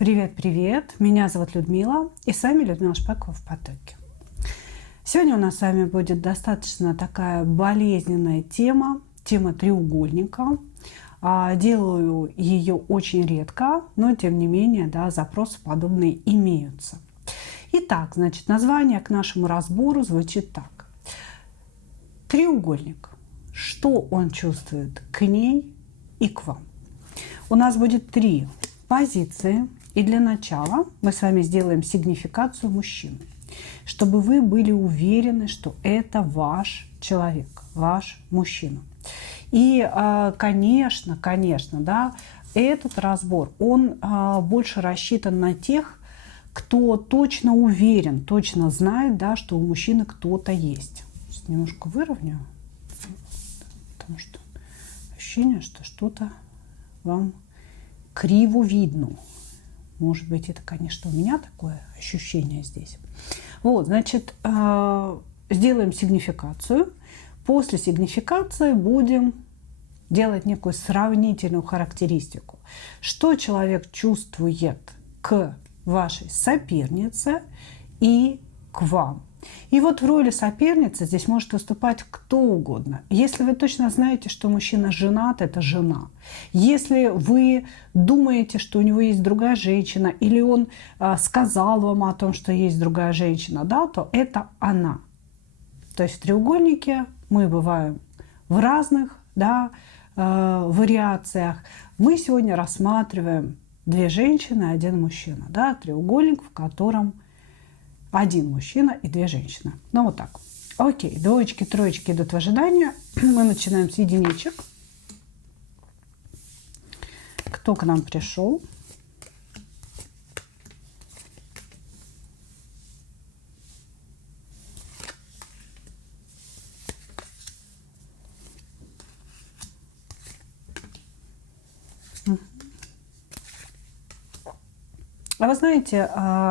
Привет-привет! Меня зовут Людмила, и с вами Людмила Шпакова в потоке. Сегодня у нас с вами будет достаточно такая болезненная тема треугольника. Делаю ее очень редко, но тем не менее, да, запросы подобные имеются. Итак, значит, название к нашему разбору звучит так. Треугольник. Что он чувствует к ней и к вам? У нас будет 3 позиции. И для начала мы с вами сделаем сигнификацию мужчины, чтобы вы были уверены, что это ваш человек, ваш мужчина. И, конечно, да, этот разбор, он больше рассчитан на тех, кто точно уверен, точно знает, да, что у мужчины кто-то есть. Сейчас немножко выровняю, потому что ощущение, что что-то вам криво видно. Может быть, это, конечно, у меня такое ощущение здесь. Вот, значит, сделаем сигнификацию. После сигнификации будем делать некую сравнительную характеристику. Что человек чувствует к вашей сопернице и к вам. И вот в роли соперницы здесь может выступать кто угодно. Если вы точно знаете, что мужчина женат, это жена. Если вы думаете, что у него есть другая женщина, или он сказал вам о том, что есть другая женщина, да, то это она. То есть в треугольнике мы бываем в разных, да, вариациях. Мы сегодня рассматриваем 2 женщины, 1 мужчина. Да, треугольник, в котором 1 мужчина и 2 женщины. Ну, вот так. Окей, 2, 3 идут в ожидание. Мы начинаем с единичек. Кто к нам пришел? А вы знаете,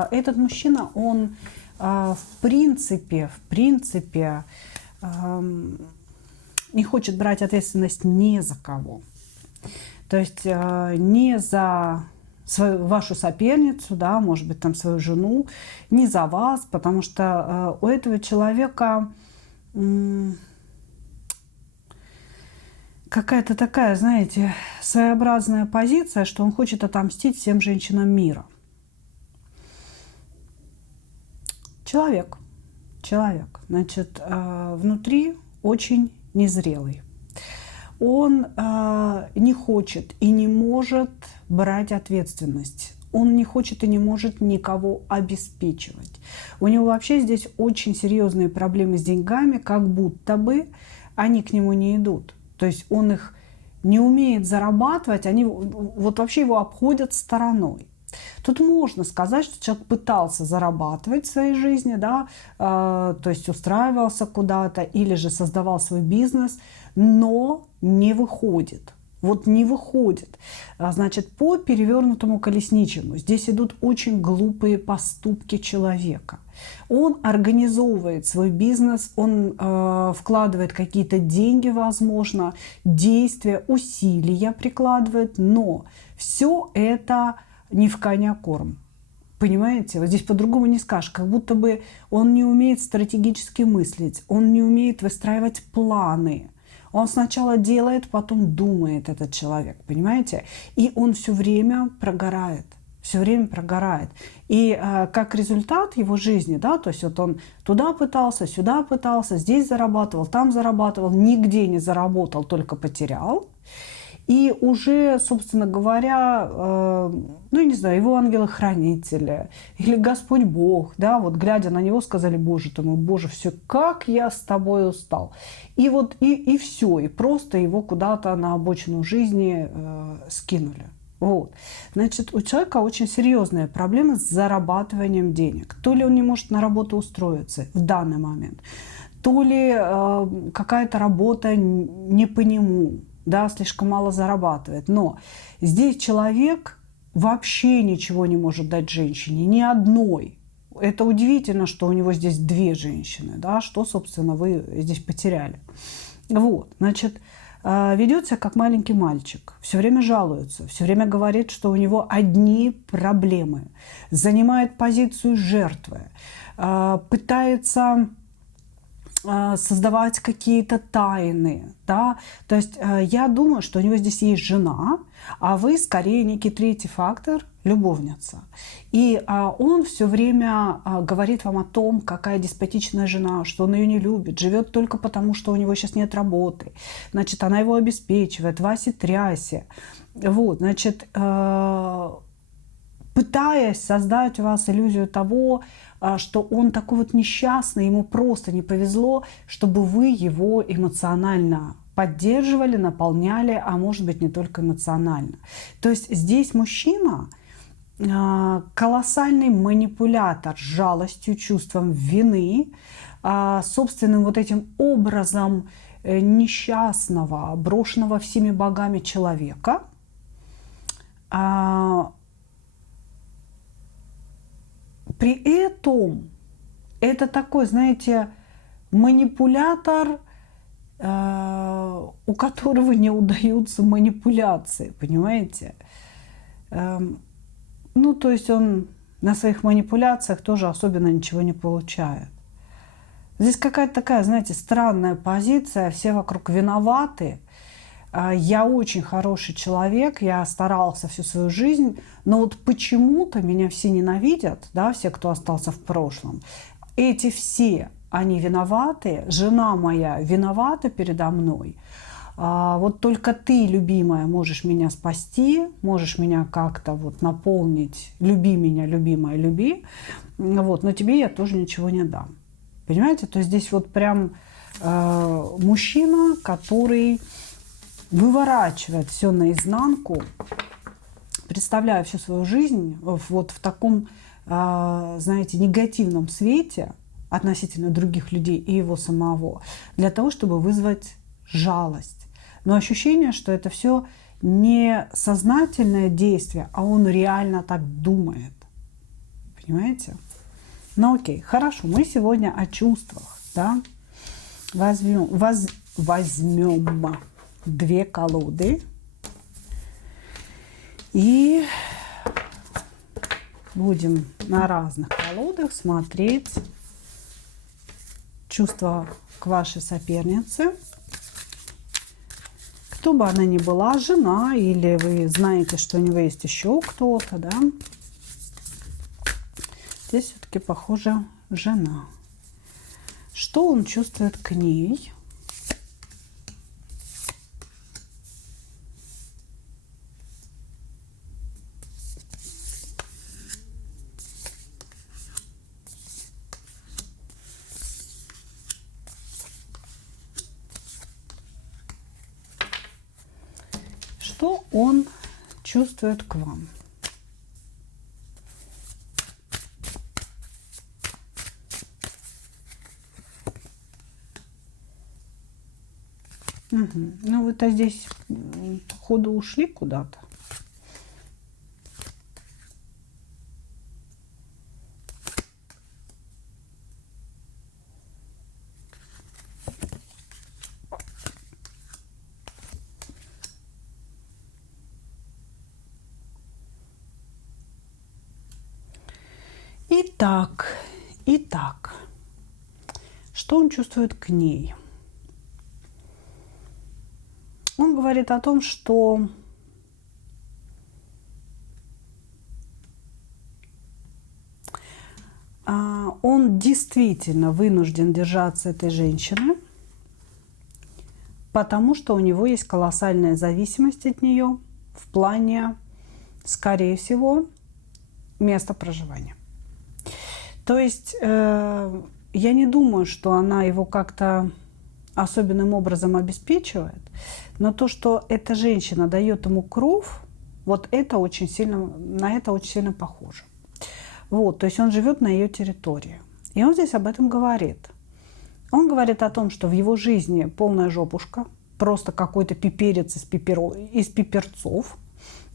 этот мужчина, он в принципе, не хочет брать ответственность ни за кого. То есть не за вашу соперницу, да, может быть, там свою жену, не за вас, потому что у этого человека какая-то такая, знаете, своеобразная позиция, что он хочет отомстить всем женщинам мира. Человек, значит, внутри очень незрелый. Он не хочет и не может брать ответственность. Он не хочет и не может никого обеспечивать. У него вообще здесь очень серьезные проблемы с деньгами, как будто бы они к нему не идут. То есть он их не умеет зарабатывать, они вот вообще его обходят стороной. Тут можно сказать, что человек пытался зарабатывать в своей жизни, да, то есть устраивался куда-то или же создавал свой бизнес, но не выходит. Вот не выходит. Значит, по перевернутому колесничему здесь идут очень глупые поступки человека. Он организовывает свой бизнес, он вкладывает какие-то деньги, возможно, действия, усилия прикладывает, но все это не в коня корм. Понимаете? Вот здесь по-другому не скажешь. Как будто бы он не умеет стратегически мыслить, он не умеет выстраивать планы. Он сначала делает, потом думает, этот человек. Понимаете? И он все время прогорает. Все время прогорает. И как результат его жизни, да, то есть вот он туда пытался, сюда пытался, здесь зарабатывал, там зарабатывал, нигде не заработал, только потерял. И уже, собственно говоря, ну, я не знаю, его ангелы-хранители или Господь Бог, да, вот глядя на него, сказали: Боже ты мой, Боже, все, как я с тобой устал. И вот, и все, и просто его куда-то на обочину жизни скинули. Вот. Значит, у человека очень серьезные проблемы с зарабатыванием денег. То ли он не может на работу устроиться в данный момент, то ли какая-то работа не по нему, да, слишком мало зарабатывает. Но здесь человек вообще ничего не может дать женщине, ни одной. Это удивительно, что у него здесь 2 женщины, да, что, собственно, вы здесь потеряли. Вот, значит, ведет себя как маленький мальчик, все время жалуется, все время говорит, что у него одни проблемы, занимает позицию жертвы, пытается создавать какие-то тайны, да, то есть я думаю, что у него здесь есть жена, а вы скорее некий третий фактор, любовница. И он все время говорит вам о том, какая деспотичная жена, что он ее не любит, живет только потому, что у него сейчас нет работы, значит, она его обеспечивает, Васе-трясе, вот, значит, пытаясь создать у вас иллюзию того, что он такой вот несчастный, ему просто не повезло, чтобы вы его эмоционально поддерживали, наполняли, а может быть не только эмоционально. То есть здесь мужчина колоссальный манипулятор с жалостью, чувством вины, собственным вот этим образом несчастного, брошенного всеми богами человека. При этом это такой, знаете, манипулятор, у которого не удаются манипуляции, понимаете? Ну, то есть он на своих манипуляциях тоже особенно ничего не получает. Здесь какая-то такая, знаете, странная позиция, все вокруг виноваты. Я очень хороший человек, я старался всю свою жизнь, но вот почему-то меня все ненавидят, да, все, кто остался в прошлом. Эти все, они виноваты, жена моя виновата передо мной. Вот только ты, любимая, можешь меня спасти, можешь меня как-то вот наполнить, люби меня, любимая, люби, вот, но тебе я тоже ничего не дам. Понимаете, то есть здесь вот прям мужчина, который выворачивает все наизнанку, представляя всю свою жизнь вот в таком, знаете, негативном свете относительно других людей и его самого, для того, чтобы вызвать жалость. Но ощущение, что это все не сознательное действие, а он реально так думает. Понимаете? Ну окей, хорошо, мы сегодня о чувствах, да? Возьмем 2 колоды и будем на разных колодах смотреть чувства к вашей сопернице. Кто бы она ни была, жена, или вы знаете, что у него есть еще кто-то, да? Здесь все-таки, похоже, жена. Что он чувствует к ней? Что он чувствует к вам? Угу. Ну, вы-то здесь походу ушли куда-то. Итак, что он чувствует к ней? Он говорит о том, что он действительно вынужден держаться этой женщины, потому что у него есть колоссальная зависимость от нее в плане, скорее всего, места проживания. То есть я не думаю, что она его как-то особенным образом обеспечивает, но то, что эта женщина дает ему кров, вот это очень сильно, на это очень сильно похоже. Вот, то есть он живет на ее территории. И он здесь об этом говорит. Он говорит о том, что в его жизни полная жопушка, просто какой-то пиперец из пиперцов,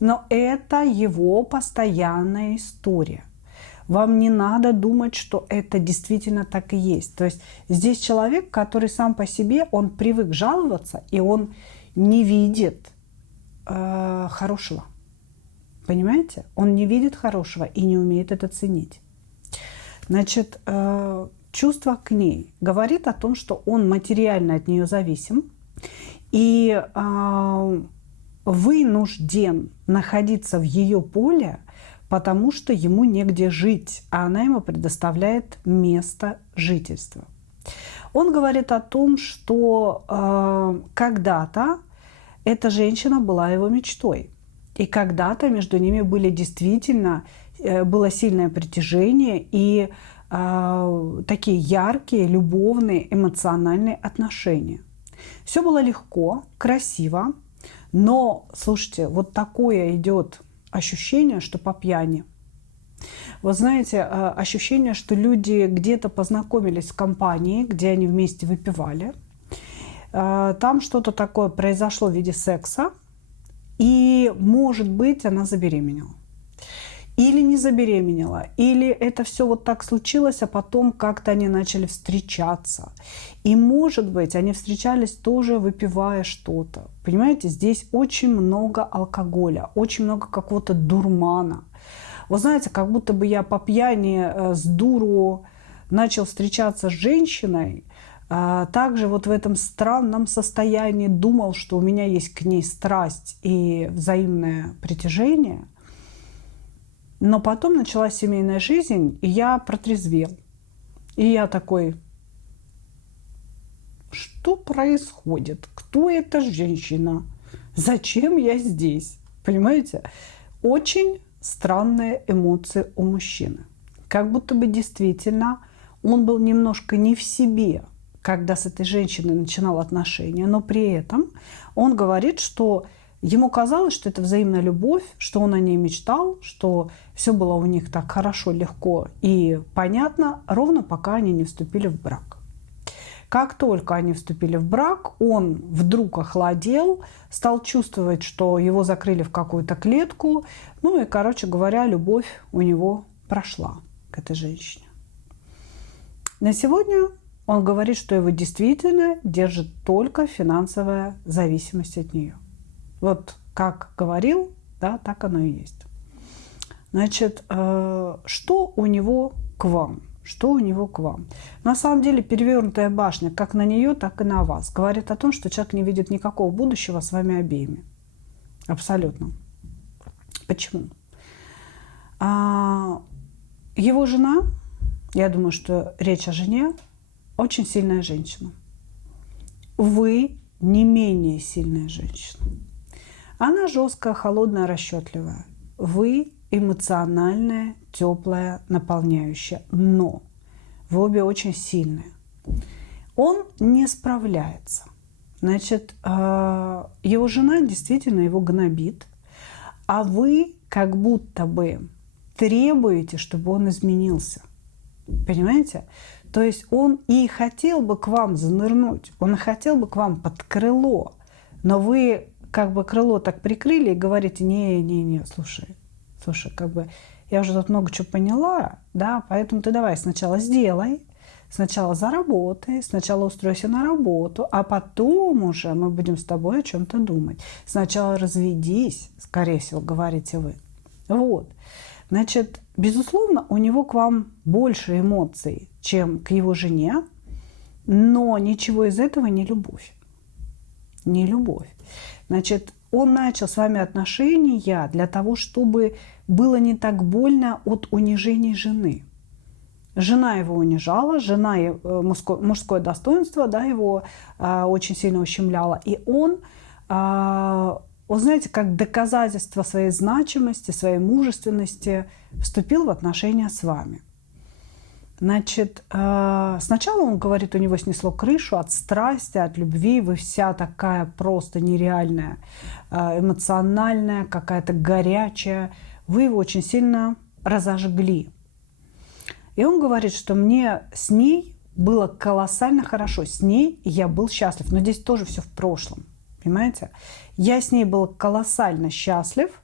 но это его постоянная история. Вам не надо думать, что это действительно так и есть. То есть здесь человек, который сам по себе, он привык жаловаться, и он не видит хорошего. Понимаете? Он не видит хорошего и не умеет это ценить. Значит, чувство к ней говорит о том, что он материально от нее зависим и вынужден находиться в ее поле, потому что ему негде жить, а она ему предоставляет место жительства. Он говорит о том, что когда-то эта женщина была его мечтой. И когда-то между ними было сильное притяжение и такие яркие, любовные, эмоциональные отношения. Все было легко, красиво, но, слушайте, вот такое идет ощущение, что по пьяни. Вы знаете, ощущение, что люди где-то познакомились в компании, где они вместе выпивали. Там что-то такое произошло в виде секса, и, может быть, она забеременела. Или не забеременела, или это все вот так случилось, а потом как-то они начали встречаться. И, может быть, они встречались тоже, выпивая что-то. Понимаете, здесь очень много алкоголя, очень много какого-то дурмана. Вы знаете, как будто бы я по пьяни с дуру начал встречаться с женщиной, также вот в этом странном состоянии думал, что у меня есть к ней страсть и взаимное притяжение. Но потом началась семейная жизнь, и я протрезвел. И я такой, что происходит? Кто эта женщина? Зачем я здесь? Понимаете? Очень странные эмоции у мужчины. Как будто бы действительно он был немножко не в себе, когда с этой женщиной начинал отношения, но при этом он говорит, что ему казалось, что это взаимная любовь, что он о ней мечтал, что все было у них так хорошо, легко и понятно, ровно пока они не вступили в брак. Как только они вступили в брак, он вдруг охладел, стал чувствовать, что его закрыли в какую-то клетку. Ну и, короче говоря, любовь у него прошла к этой женщине. На сегодня он говорит, что его действительно держит только финансовая зависимость от нее. Вот как говорил, да, так оно и есть. Значит, что у него к вам? Что у него к вам? На самом деле перевернутая башня как на нее, так и на вас говорит о том, что человек не видит никакого будущего с вами обеими. Абсолютно. Почему? Его жена, я думаю, что речь о жене, очень сильная женщина. Вы не менее сильная женщина. Она жесткая, холодная, расчетливая. Вы эмоциональная, теплая, наполняющая. Но вы обе очень сильные. Он не справляется. Значит, его жена действительно его гнобит, а вы как будто бы требуете, чтобы он изменился. Понимаете? То есть он и хотел бы к вам занырнуть, он хотел бы к вам под крыло, но вы как бы крыло так прикрыли и говорите, не, слушай, как бы я уже тут много чего поняла, да, поэтому ты давай сначала сделай, сначала заработай, сначала устройся на работу, а потом уже мы будем с тобой о чем-то думать. Сначала разведись, скорее всего, говорите вы. Вот. Значит, безусловно, у него к вам больше эмоций, чем к его жене, но ничего из этого не любовь. Не любовь. Значит, он начал с вами отношения для того, чтобы было не так больно от унижений жены. Жена его унижала, мужское достоинство, да, его очень сильно ущемляло. И он, знаете, как доказательство своей значимости, своей мужественности вступил в отношения с вами. Значит, сначала он говорит, у него снесло крышу от страсти, от любви. Вы вся такая просто нереальная, эмоциональная, какая-то горячая. Вы его очень сильно разожгли. И он говорит, что мне с ней было колоссально хорошо. С ней я был счастлив. Но здесь тоже все в прошлом. Понимаете? Я с ней был колоссально счастлив.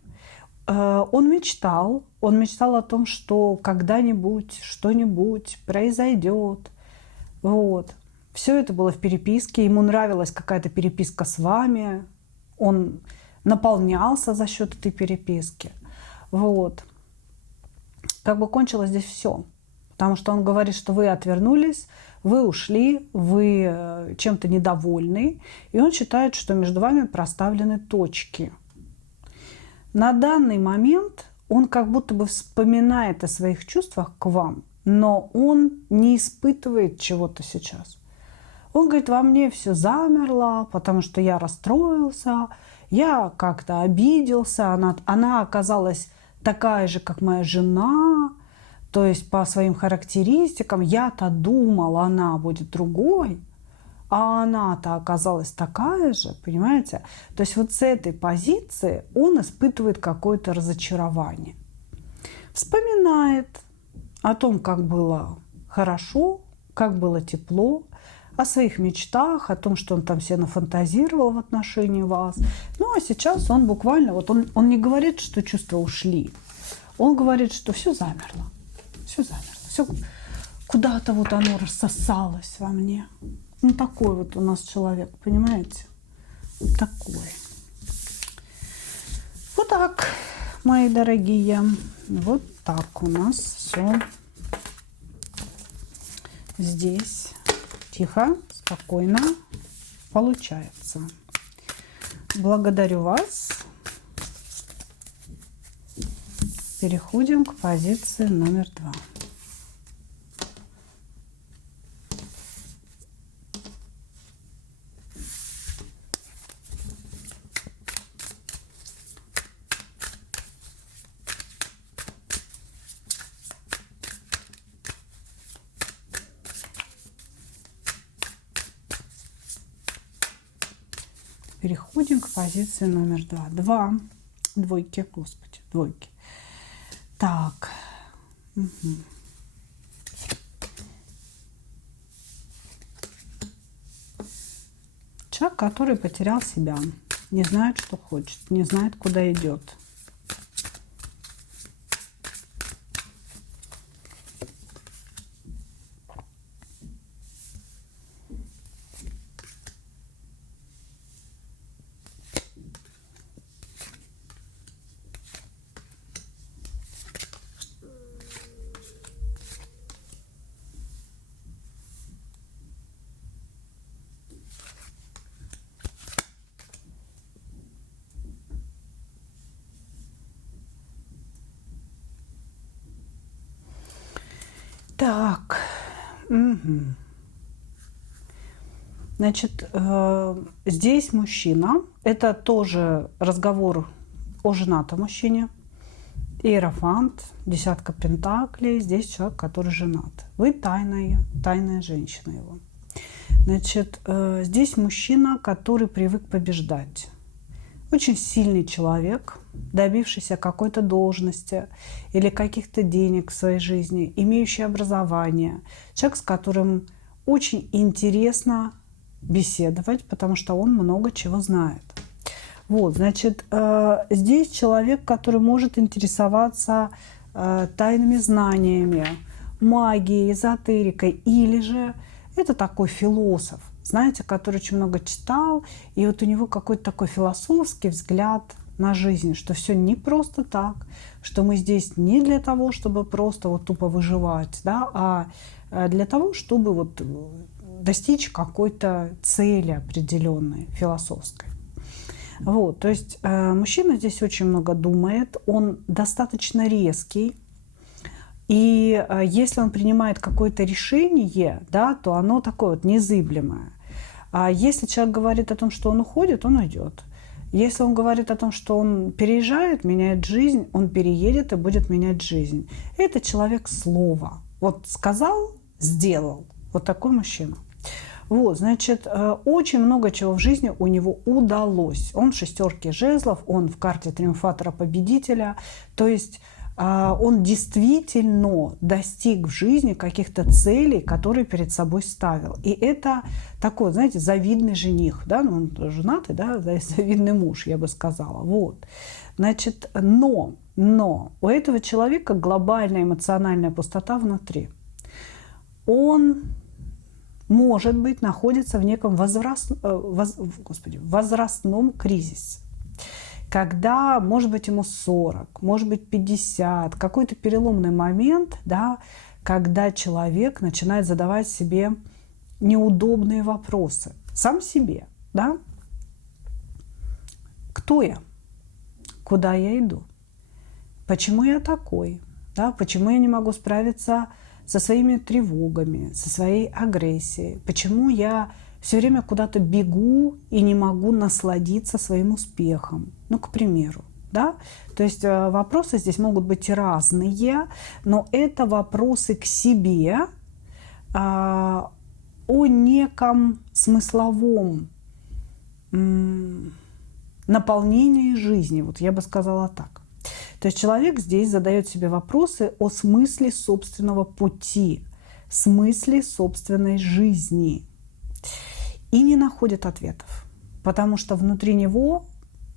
Он мечтал о том, что когда-нибудь что-нибудь произойдет. Вот. Все это было в переписке. Ему нравилась какая-то переписка с вами. он наполнялся за счет этой переписки. Вот. Как бы кончилось здесь все. Потому что он говорит, что вы отвернулись, вы ушли, вы чем-то недовольны. И он считает, что между вами проставлены точки. На данный момент он как будто бы вспоминает о своих чувствах к вам, но он не испытывает чего-то сейчас. Он говорит, во мне все замерло, потому что я расстроился, я как-то обиделся, она оказалась такая же, как моя жена, то есть по своим характеристикам. Я-то думал, она будет другой, а она-то оказалась такая же, понимаете? То есть вот с этой позиции он испытывает какое-то разочарование. Вспоминает о том, как было хорошо, как было тепло, о своих мечтах, о том, что он там себе нафантазировал в отношении вас. Ну, а сейчас он буквально, вот он не говорит, что чувства ушли. Он говорит, что все замерло. Все замерло. Все куда-то вот оно рассосалось во мне. Ну, такой вот у нас человек, понимаете? Вот такой. Вот так, мои дорогие. Вот так у нас все здесь. Тихо, спокойно получается. Благодарю вас. Переходим к позиции номер 2. Переходим к позиции номер 2. Двойки, господи, двойки. Так. Угу. Человек, который потерял себя, не знает, что хочет, не знает, куда идет. Так, угу. Значит, здесь мужчина, это тоже разговор о женатом мужчине, иерофант, десятка пентаклей, здесь человек, который женат. Вы тайная женщина его. Значит, здесь мужчина, который привык побеждать. Очень сильный человек, добившийся какой-то должности или каких-то денег в своей жизни, имеющий образование. Человек, с которым очень интересно беседовать, потому что он много чего знает. Вот, значит, здесь человек, который может интересоваться тайными знаниями, магией, эзотерикой, или же это такой философ, знаете, который очень много читал, и вот у него какой-то такой философский взгляд на жизнь, что все не просто так, что мы здесь не для того, чтобы просто вот тупо выживать, да, а для того, чтобы вот достичь какой-то цели определенной, философской. Вот, то есть мужчина здесь очень много думает, он достаточно резкий, и если он принимает какое-то решение, да, то оно такое вот незыблемое. А если человек говорит о том, что он уходит, он уйдет. Если он говорит о том, что он переезжает, меняет жизнь, он переедет и будет менять жизнь. Это человек слова. Вот сказал, сделал. Вот такой мужчина. Вот, значит, очень много чего в жизни у него удалось. Он в шестерке жезлов, он в карте триумфатора-победителя. То есть он действительно достиг в жизни каких-то целей, которые перед собой ставил. И это такой, знаете, завидный жених, да, ну, он женатый, да, завидный муж, я бы сказала. Вот. Значит, но у этого человека глобальная эмоциональная пустота внутри. Он может быть, находится в неком возрастном кризисе. Когда, может быть, ему 40, может быть, 50, какой-то переломный момент, да, когда человек начинает задавать себе неудобные вопросы. Сам себе, да? Кто я? Куда я иду? Почему я такой? Да? Почему я не могу справиться со своими тревогами, со своей агрессией? Почему я все время куда-то бегу и не могу насладиться своим успехом? Ну, к примеру. Да? То есть вопросы здесь могут быть разные, но это вопросы к себе, о неком смысловом наполнении жизни. Вот я бы сказала так. То есть человек здесь задает себе вопросы о смысле собственного пути, смысле собственной жизни. И не находит ответов, потому что внутри него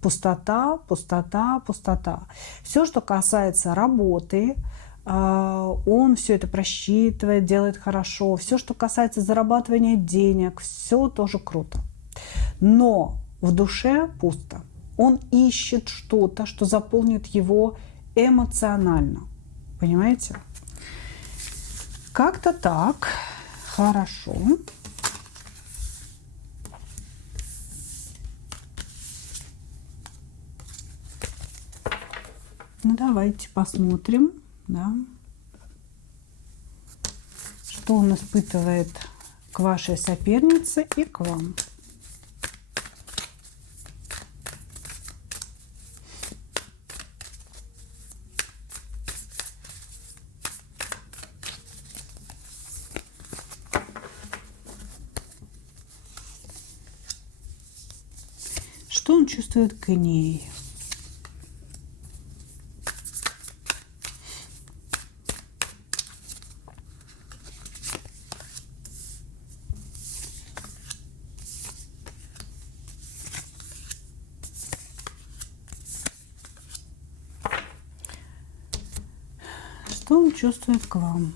пустота, пустота, пустота. Все, что касается работы, он все это просчитывает, делает хорошо. Все, что касается зарабатывания денег, все тоже круто. Но в душе пусто. Он ищет что-то, что заполнит его эмоционально. Понимаете? Как-то так. Хорошо. Ну, давайте посмотрим, да, что он испытывает к вашей сопернице и к вам. Что он чувствует к ней? Что он чувствует к вам?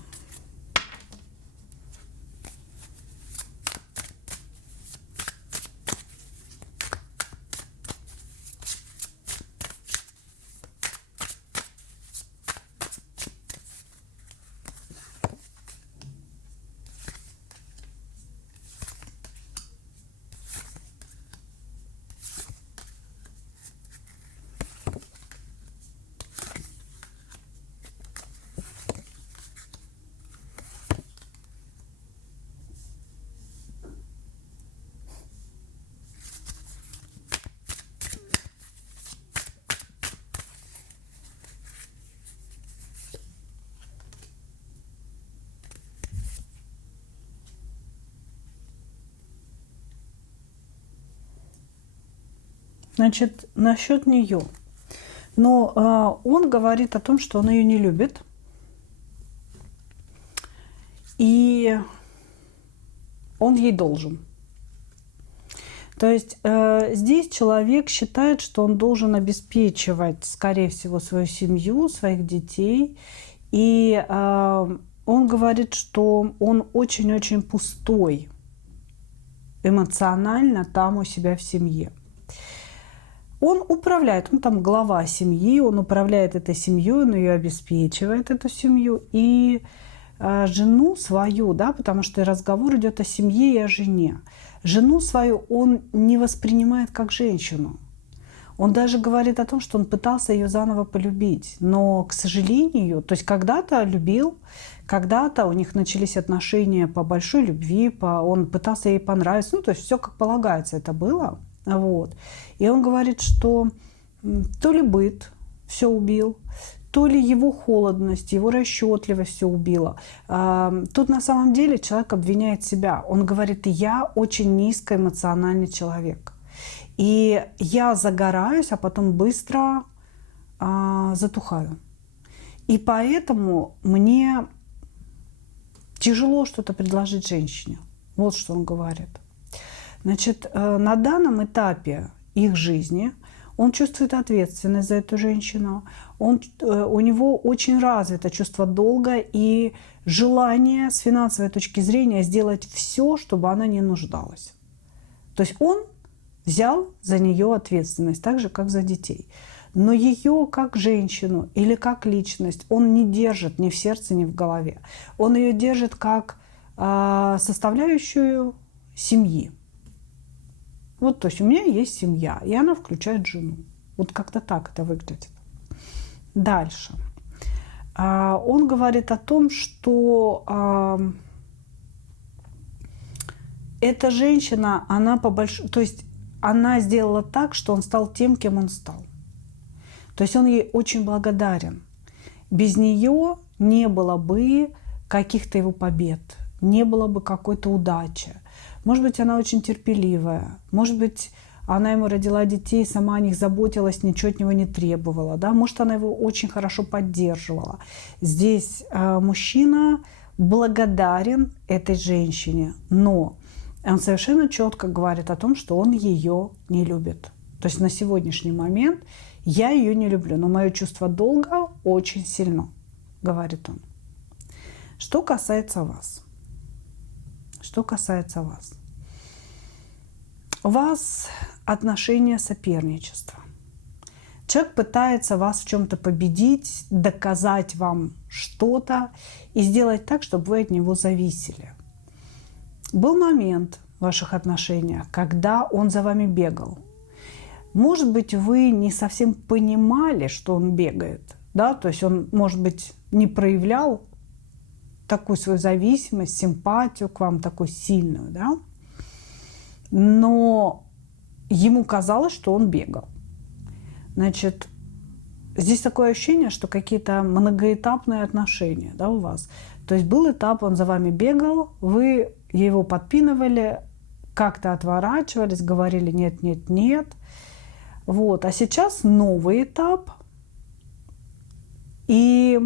Значит, насчет нее. Но он говорит о том, что он ее не любит. И он ей должен. То есть здесь человек считает, что он должен обеспечивать, скорее всего, свою семью, своих детей. И он говорит, что он очень-очень пустой эмоционально там у себя в семье. Он управляет, он там глава семьи, он управляет этой семьей, он ее обеспечивает, эту семью. И жену свою, да, потому что разговор идет о семье и о жене. Жену свою он не воспринимает как женщину. Он даже говорит о том, что он пытался ее заново полюбить. Но, к сожалению, то есть когда-то любил, когда-то у них начались отношения по большой любви, он пытался ей понравиться. Ну, то есть все как полагается это было. Вот. И он говорит, что то ли быт все убил, то ли его холодность, его расчетливость все убила. Тут на самом деле человек обвиняет себя. Он говорит, я очень низкоэмоциональный человек. И я загораюсь, а потом быстро затухаю. И поэтому мне тяжело что-то предложить женщине. Вот что он говорит. Значит, на данном этапе их жизни Он чувствует ответственность за эту женщину. У него очень развито чувство долга и желание с финансовой точки зрения сделать все, чтобы она не нуждалась. То есть он взял за нее ответственность, так же, как за детей. Но ее как женщину или как личность он не держит ни в сердце, ни в голове. Он ее держит как составляющую семьи. Вот, то есть у меня есть семья, и она включает жену. Вот как-то так это выглядит. Дальше. Он говорит о том, что эта женщина, то есть она сделала так, что он стал тем, кем он стал. То есть он ей очень благодарен. Без нее не было бы каких-то его побед, не было бы какой-то удачи. Может быть, она очень терпеливая. Может быть, она ему родила детей, сама о них заботилась, ничего от него не требовала. Да? Может, она его очень хорошо поддерживала. Здесь мужчина благодарен этой женщине, но он совершенно четко говорит о том, что он ее не любит. То есть на сегодняшний момент я ее не люблю, но мое чувство долга очень сильно, говорит он. Что касается вас. Что касается вас. У вас отношения соперничества. Человек пытается вас в чем-то победить, доказать вам что-то и сделать так, чтобы вы от него зависели. Был момент в ваших отношениях, когда он за вами бегал. Может быть, вы не совсем понимали, что он бегает. Да? То есть он, может быть, не проявлял такую свою зависимость, симпатию к вам такую сильную. Да? Но ему казалось, что он бегал. Значит, здесь такое ощущение, что какие-то многоэтапные отношения, да, у вас. То есть был этап, он за вами бегал, вы его подпинывали, как-то отворачивались, говорили нет, нет, нет. Вот. А сейчас новый этап, и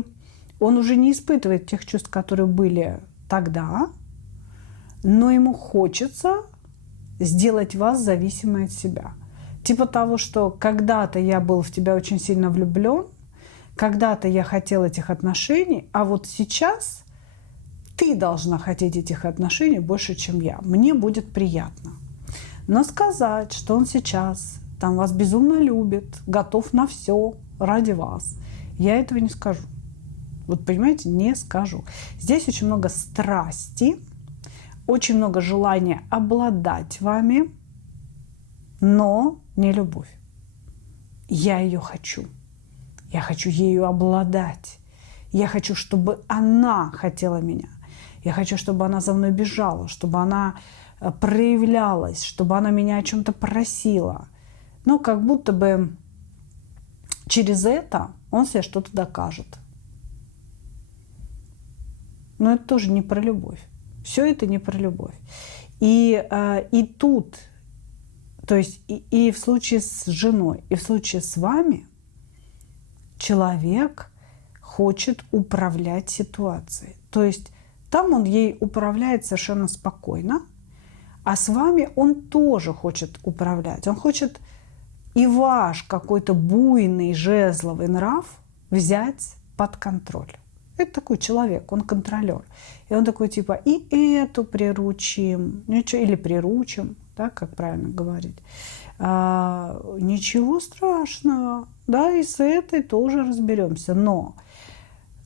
он уже не испытывает тех чувств, которые были тогда, но ему хочется сделать вас зависимой от себя. Типа того, что когда-то я был в тебя очень сильно влюблен, когда-то я хотел этих отношений, а вот сейчас ты должна хотеть этих отношений больше, чем я. Мне будет приятно. Но сказать, что он сейчас там вас безумно любит, готов на все ради вас, я этого не скажу. Вот понимаете, не скажу. Здесь очень много страсти, очень много желания обладать вами, но не любовь. Я ее хочу. Я хочу ею обладать. Я хочу, чтобы она хотела меня. Я хочу, чтобы она за мной бежала, чтобы она проявлялась, чтобы она меня о чем-то просила. Ну, как будто бы через это он себе что-то докажет. Но это тоже не про любовь. Все это не про любовь. И тут, то есть и в случае с женой, и в случае с вами, человек хочет управлять ситуацией. То есть там он ей управляет совершенно спокойно, а с вами он тоже хочет управлять. Он хочет и ваш какой-то буйный, жезловый нрав взять под контроль. Это такой человек, он контролер. И он такой типа, и эту приручим, или приручим, да, как правильно говорить. Ничего страшного, да, и с этой тоже разберемся. Но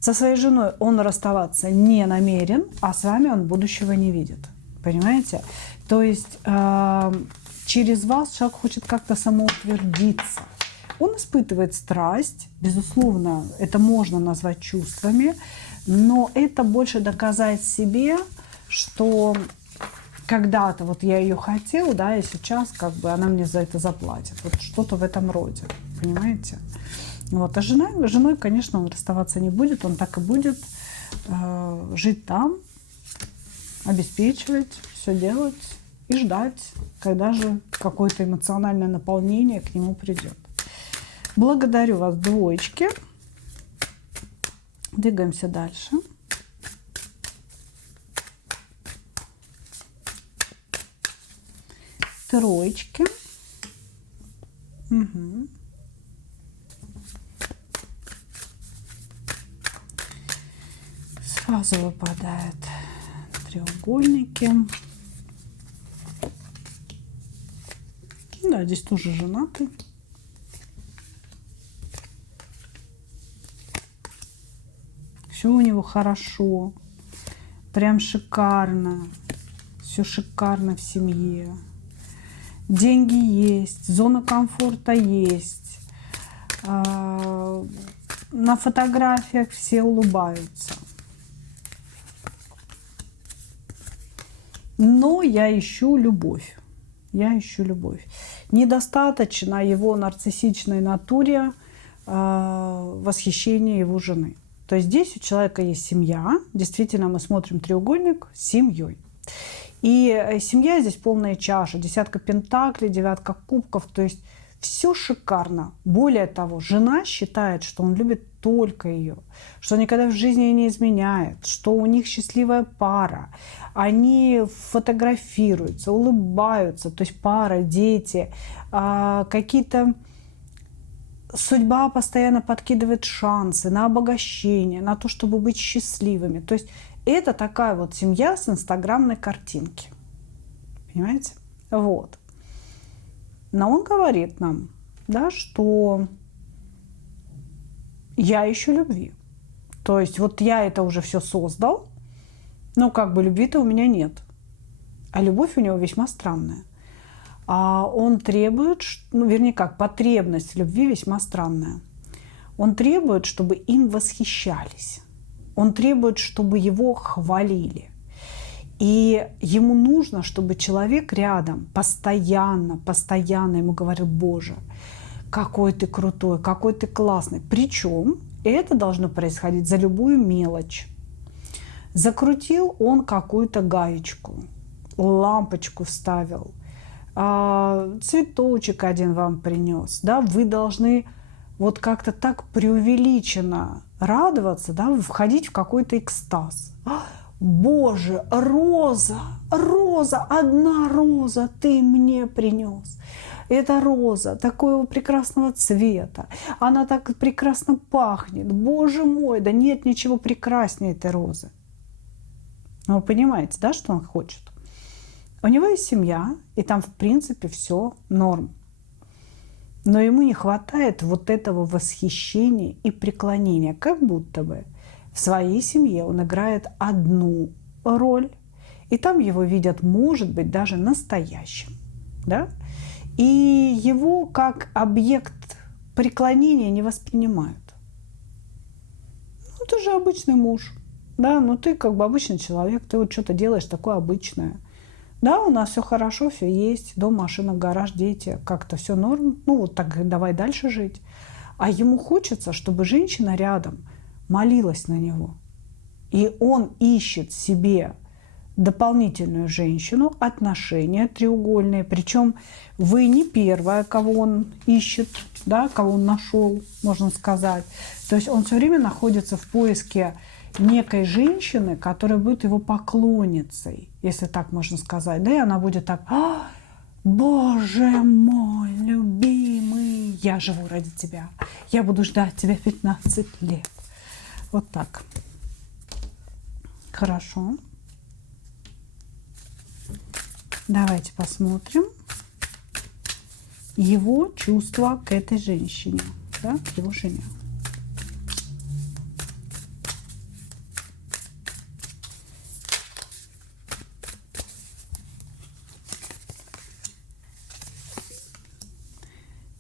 со своей женой он расставаться не намерен, а с вами он будущего не видит. Понимаете? То есть через вас человек хочет как-то самоутвердиться. Он испытывает страсть, безусловно, это можно назвать чувствами, но это больше доказать себе, что когда-то вот я ее хотел, да, и сейчас как бы она мне за это заплатит. Вот что-то в этом роде, понимаете? Вот. А женой, конечно, он расставаться не будет, он так и будет жить там, обеспечивать, все делать и ждать, когда же какое-то эмоциональное наполнение к нему придет. Благодарю вас, двоечки. Двигаемся дальше. Троечки. Угу. Сразу выпадают треугольники. Да, здесь тоже женатый. Все у него хорошо. Прям шикарно. Все шикарно в семье. Деньги есть, зона комфорта есть. На фотографиях все улыбаются. Но я ищу любовь. Я ищу любовь. Недостаточно его нарциссичной натуре восхищения его жены. То есть здесь у человека есть семья. Действительно, мы смотрим треугольник с семьей. И семья здесь полная чаша. Десятка пентаклей, девятка кубков. То есть все шикарно. Более того, жена считает, что он любит только ее, что никогда в жизни не изменяет, что у них счастливая пара. Они фотографируются, улыбаются. То есть пара, дети, какие-то... Судьба постоянно подкидывает шансы на обогащение, на то, чтобы быть счастливыми. То есть это такая вот семья с инстаграмной картинки. Понимаете? Вот. Но он говорит нам, да, что я ищу любви. То есть вот я это уже все создал, но как бы любви-то у меня нет. А любовь у него весьма странная. А он требует, ну, вернее как, потребность в любви весьма странная. Он требует, чтобы им восхищались. Он требует, чтобы его хвалили. И ему нужно, чтобы человек рядом постоянно ему говорил: Боже, какой ты крутой, какой ты классный. Причем это должно происходить за любую мелочь. Закрутил он какую-то гаечку, лампочку вставил, цветочек один вам принес, да, вы должны вот как-то так преувеличенно радоваться, да, входить в какой-то экстаз. Боже, роза, роза, одна роза ты мне принес. Эта роза такого прекрасного цвета, она так прекрасно пахнет. Боже мой, да нет ничего прекраснее этой розы. Ну, вы понимаете, да, что он хочет? У него есть семья, и там, в принципе, все норм. Но ему не хватает вот этого восхищения и преклонения. Как будто бы в своей семье он играет одну роль, и там его видят, может быть, даже настоящим. Да? И его как объект преклонения не воспринимают. Ну, ты же обычный муж. Да, ну ты как бы обычный человек, ты вот что-то делаешь такое обычное. Да, у нас все хорошо, все есть, дом, машина, гараж, дети, как-то все норм. Ну вот так давай дальше жить. А ему хочется, чтобы женщина рядом молилась на него. И он ищет себе дополнительную женщину, отношения треугольные. Причем вы не первая, кого он ищет, да, кого он нашел, можно сказать. То есть он все время находится в поиске некой женщины, которая будет его поклонницей, если так можно сказать. Да, и она будет так: Боже мой, любимый, я живу ради тебя. Я буду ждать тебя 15 лет. Вот так. Хорошо. Давайте посмотрим его чувства к этой женщине, да, к его жене.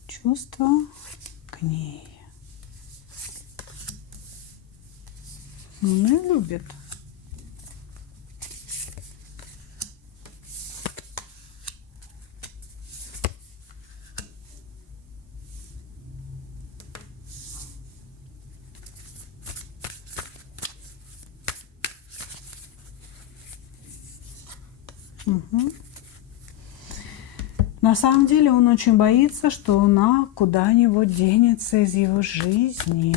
Чувства к ней. Он ее любит. Угу. На самом деле он очень боится, что она куда-нибудь денется из его жизни.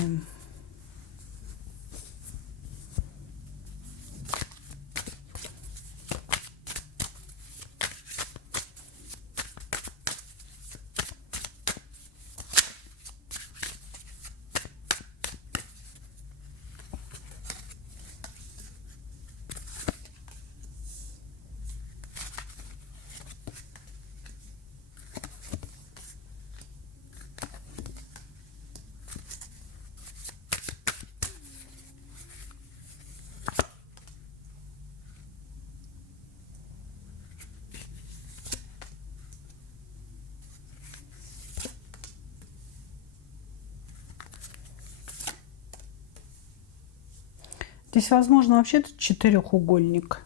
Здесь, возможно, вообще-то четырехугольник.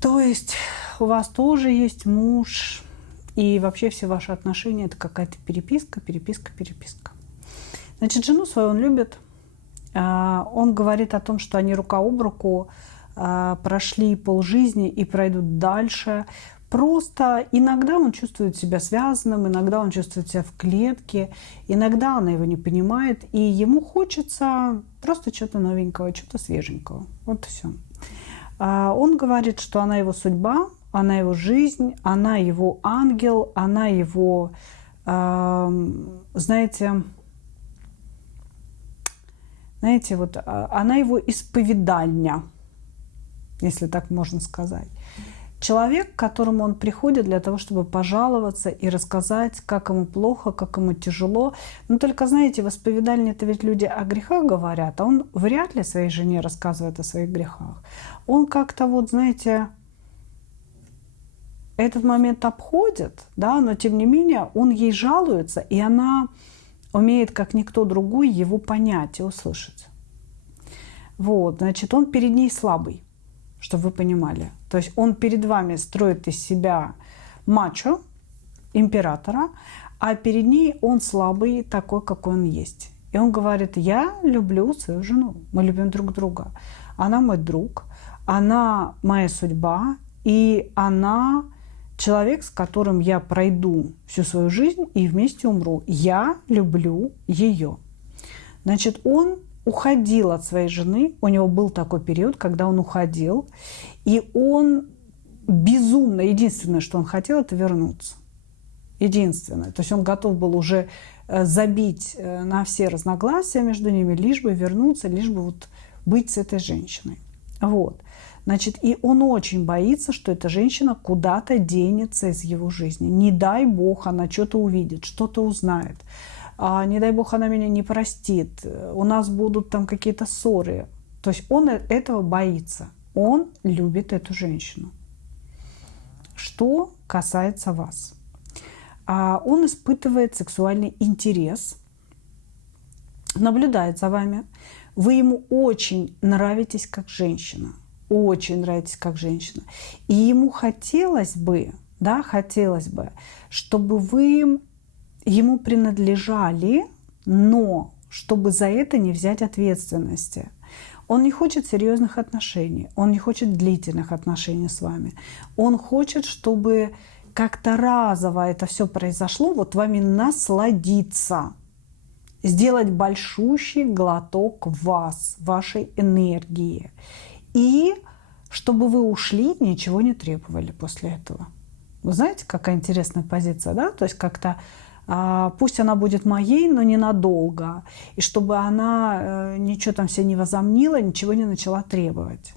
То есть у вас тоже есть муж, и вообще все ваши отношения – это какая-то переписка, переписка, переписка. Значит, жену свою он любит. Он говорит о том, что они рука об руку прошли полжизни и пройдут дальше. Просто иногда он чувствует себя связанным, иногда он чувствует себя в клетке, иногда она его не понимает, и ему хочется просто чего-то новенького, чего-то свеженького. Вот и все. Он говорит, что она его судьба, она его жизнь, она его ангел, она его, знаете, вот она его исповедальня, если так можно сказать. Человек, к которому он приходит для того, чтобы пожаловаться и рассказать, как ему плохо, как ему тяжело. Но только, знаете, в исповедальне это ведь люди о грехах говорят, а он вряд ли своей жене рассказывает о своих грехах. Он как-то вот, знаете, этот момент обходит, да, но тем не менее он ей жалуется, и она умеет, как никто другой, его понять и услышать. Вот, значит, он перед ней слабый, чтобы вы понимали. То есть он перед вами строит из себя мачо, императора, а перед ней он слабый, такой, какой он есть. И он говорит: я люблю свою жену, мы любим друг друга. Она мой друг, она моя судьба, и она человек, с которым я пройду всю свою жизнь и вместе умру. Я люблю ее. Значит, он уходил от своей жены, у него был такой период, когда он уходил, и он безумно, единственное, что он хотел, это вернуться. Единственное. То есть он готов был уже забить на все разногласия между ними, лишь бы вернуться, лишь бы вот быть с этой женщиной. Вот. Значит, и он очень боится, что эта женщина куда-то денется из его жизни. Не дай бог, она что-то увидит, что-то узнает. Не дай бог, она меня не простит. У нас будут там какие-то ссоры. То есть он этого боится. Он любит эту женщину. Что касается вас. Он испытывает сексуальный интерес, наблюдает за вами. Вы ему очень нравитесь как женщина. Очень нравитесь как женщина. И ему хотелось бы, чтобы вы ему принадлежали, но чтобы за это не взять ответственности. Он не хочет серьезных отношений, он не хочет длительных отношений с вами. Он хочет, чтобы как-то разово это все произошло, вот вами насладиться, сделать большущий глоток вас, вашей энергии. И чтобы вы ушли, ничего не требовали после этого. Вы знаете, какая интересная позиция, да? То есть как-то пусть она будет моей, но ненадолго. И чтобы она ничего там себе не возомнила, ничего не начала требовать.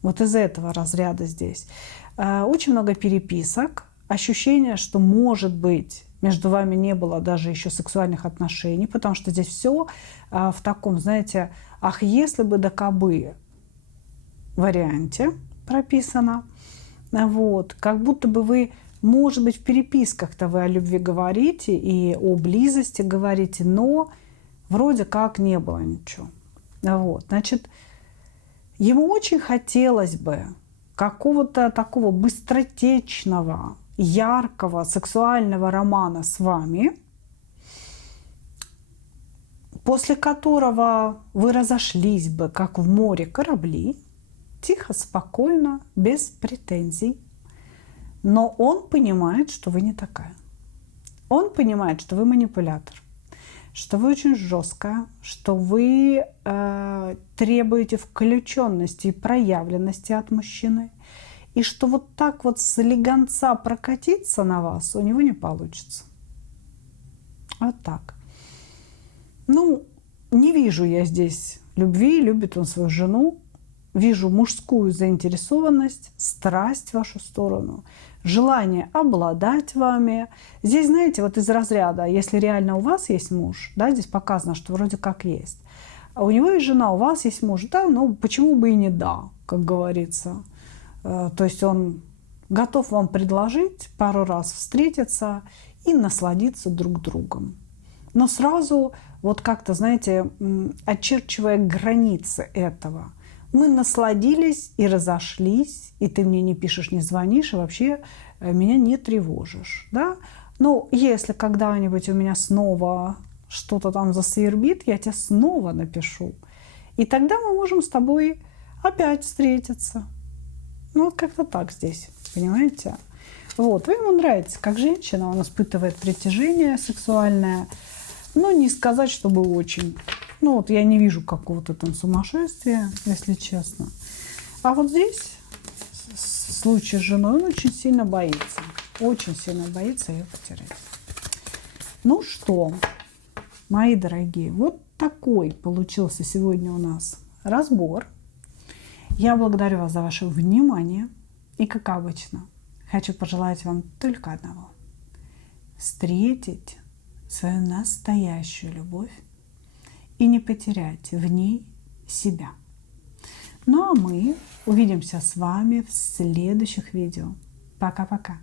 Вот из этого разряда здесь. Очень много переписок. Ощущение, что, может быть, между вами не было даже еще сексуальных отношений, потому что здесь все в таком, знаете, ах, если бы да кабы варианте прописано. Вот. Как будто бы вы, может быть, в переписках-то вы о любви говорите и о близости говорите, но вроде как не было ничего. Вот. Значит, ему очень хотелось бы какого-то такого быстротечного, яркого сексуального романа с вами, после которого вы разошлись бы, как в море корабли, тихо, спокойно, без претензий. Но он понимает, что вы не такая. Он понимает, что вы манипулятор, что вы очень жесткая, что вы требуете включенности и проявленности от мужчины, и что вот так вот с легонца прокатиться на вас у него не получится. Вот так. Ну, не вижу я здесь любви, любит он свою жену. Вижу мужскую заинтересованность, страсть в вашу сторону, желание обладать вами. Здесь, знаете, вот из разряда, если реально у вас есть муж, да, здесь показано, что вроде как есть, а у него есть жена, у вас есть муж, да, ну почему бы и не да, как говорится. То есть он готов вам предложить пару раз встретиться и насладиться друг другом. Но сразу вот как-то, знаете, очерчивая границы этого. Мы насладились и разошлись, и ты мне не пишешь, не звонишь, и вообще меня не тревожишь, да? Но если когда-нибудь у меня снова что-то там засвербит, я тебе снова напишу. И тогда мы можем с тобой опять встретиться. Ну, вот как-то так здесь, понимаете? Вот, вы ему нравитесь как женщина, он испытывает притяжение сексуальное, но не сказать, чтобы очень. Ну, вот я не вижу какого-то там сумасшествия, если честно. А вот здесь, в случае с женой, он очень сильно боится ее потерять. Ну что, мои дорогие, вот такой получился сегодня у нас разбор. Я благодарю вас за ваше внимание. И, как обычно, хочу пожелать вам только одного. Встретить свою настоящую любовь и не потерять в ней себя. Ну а мы увидимся с вами в следующих видео. Пока-пока.